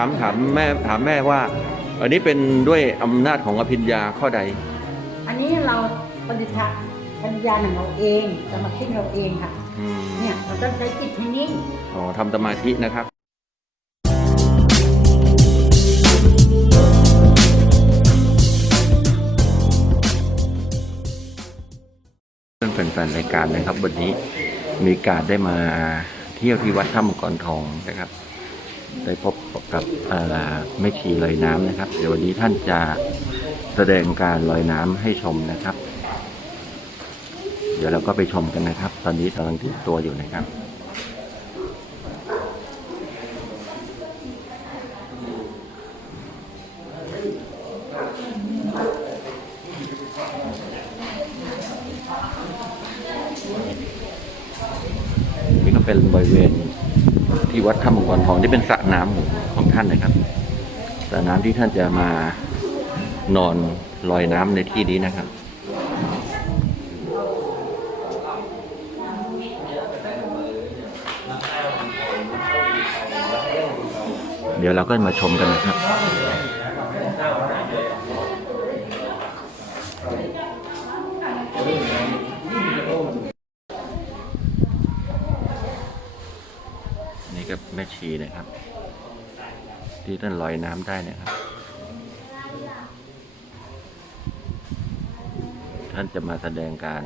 ามถามแม่ถามแม่ว่า อันนี้เป็นด้วยอำนาจของอภิญญาข้อใด อันนี้เราปฏิทัปัญญาของเราเองสมาธิเราเองค่ะ อืมเนี่ยเราต้องใช้จิตให้นิ่ง อ๋อทำสมาธินะครับ เพื่อนแฟนๆรายการนะครับ วันนี้มีการได้มาเที่ยวที่วัดถ้ำมังกรทองนะครับ ได้พบกับเอ่อแม่ชีลอยน้ำนะครับ เดี๋ยววันนี้ท่านจะแสดงการลอยน้ำให้ชมนะครับ เดี๋ยวเราก็ไปชมกันนะครับ ตอนนี้กำลังติดตัวอยู่นะครับนี่ก็เป็นบริเวณ ที่วัดถ้ำมังกรทองที่เป็นสระน้ำของของท่านนะครับสระน้ำที่ท่านจะมานอนลอยน้ำในที่นี้นะครับเดี๋ยวเราก็มาชมกันนะครับ ม่ชีนะครับ ที่ท่านลอยน้ำได้นะครับ ท่านจะมาแสดงการ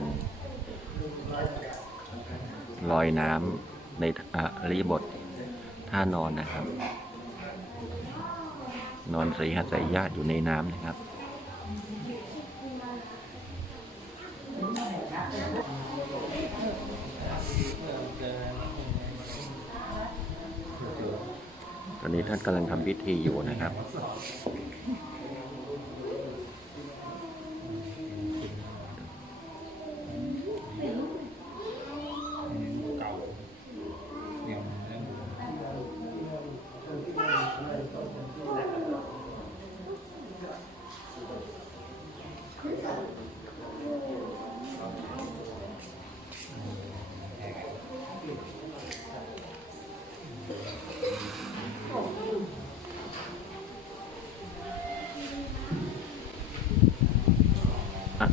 ลอยน้ำในอริบทท่านอนนะครับ นอนสีหัสายญาติอยู่ในน้ำนะครับ นี้ท่านกำลังทำพิธีอยู่นะครับ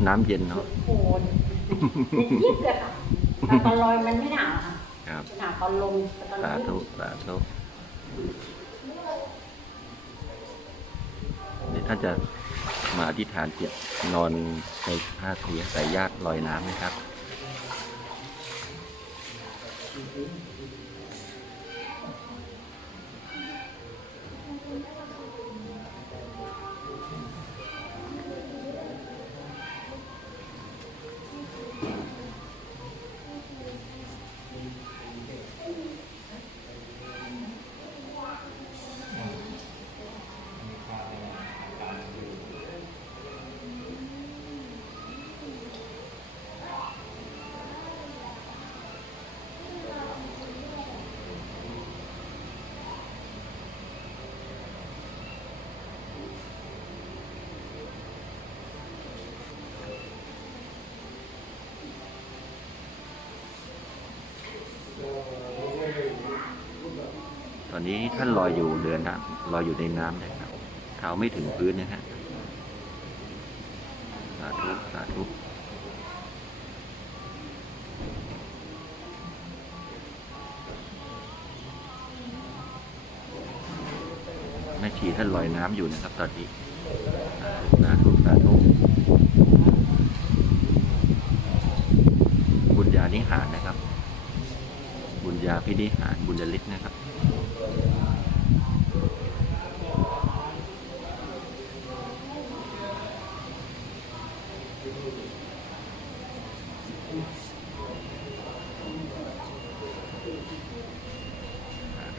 น้ำเย็นเนาะโคนยิบเลยค่ะแต่ตอนลอยมันไม่หนาวค่ะครับหนาวตอนลงแต่ตอนลสางธุสาธุนี่ท่านจะมาอธิษฐานจิตนอนในผ้าเสียสายญาติลอยน้ำนะครับ อนนี้ท่านลอยอยู่เรือนนะลอยอยู่ในน้ำนะครับเท้าไม่ถึงพื้นนะฮะสาธุสาธุแม่ชีท่านลอยน้ำอยู่นะครับตอนนี้สาธุสาธุบุญญาณิหารนะครับ บุญญาพินิหารบุญญาฤทธิ์นะครับ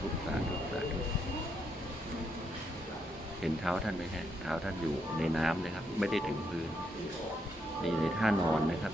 สาธุสาธุเห็นเท้าท่านไหมฮะเท้าท่านอยู่ในน้ำนะครับ ไม่ได้ถึงพื้นนี่ในท่านอนนะครับ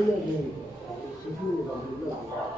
现在没有，不是那个，你们哪个？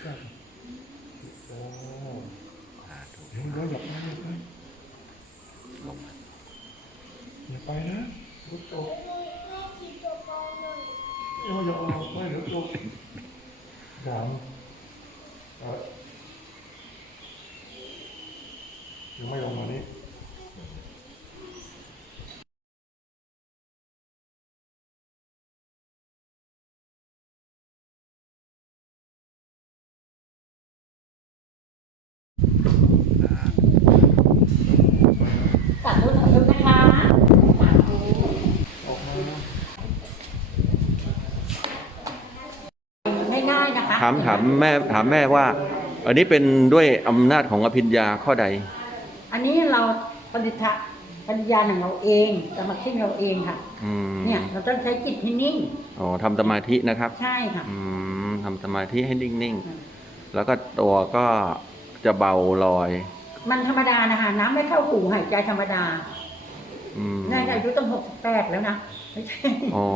โอ้สาธุเดี๋ยวเราหยับนะหยับนะลงมาอย่าไปนะรถตกเอ้ยอย่าออกไปเดี๋ยวตกดามเอ่อยังไม่ลงมานี่ สาธุสาธุนะคะสาธุ ออกมา ง่ายๆนะคะ ถามถามแม่ถามแม่ว่า อันนี้เป็นด้วยอำนาจของอภิญญาข้อใด อันนี้เราปฏิทะปัญญาของเราเองสมาธิเราเองค่ะอืมเนี่ยเราต้องใช้จิตให้นิ่งอ๋อทำสมาธินะครับ ใช่ค่ะ อืมทำสมาธิให้นิ่งๆแล้วก็ตัวก็จะเบาลอยมันธรรมดานะคะน้ำไม่เข้าหูหายใจธรรมดาอืมนายอายุต้องหกสิบแปดแล้วนะไม่ใช่อ๋อ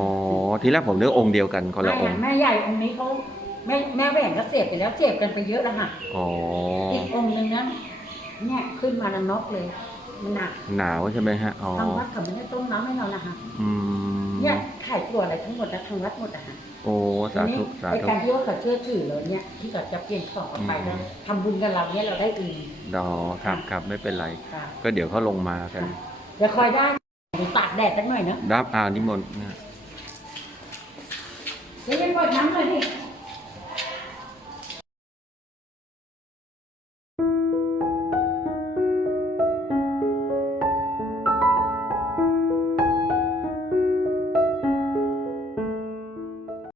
ทีแรกผมนึกองค์เดียวกันคนละไม่องอะค์ แม่ใหญ่องค์นี้เขา แม่แม่แหวนก็เสียบไปแล้วเจ็บกันไปเยอะแล้วค่ะอ๋อ อีกองค์หนึ่งนั้นเนี่ยขึ้นมาแล้วน็อกเลย มันหนักหนาวใช่ไหมฮะ อ๋อ ทางวัดเขาไม่ได้ต้มน้ำให้เรานะคะอืม เนี่ยขายตัวอะไรทั้งหมดนะทางวัดหมดอะค่ะโอ้ สาธุ สาในธุ การที่ว่าเขาเชื่อถือเราเนี่ยที่เขาจะเปลี่ยนของออกไปแล้วทำบุญกับเราเนี่ยเราได้เองดอครับครับไม่เป็นไร ค่ะก็เดี๋ยวเขาลงมากัน จะคอยได้ตากแดดสักหน่อยเนอะรับอานิมนต์นะ เดี๋ยวยังกดน้ำเลยนี่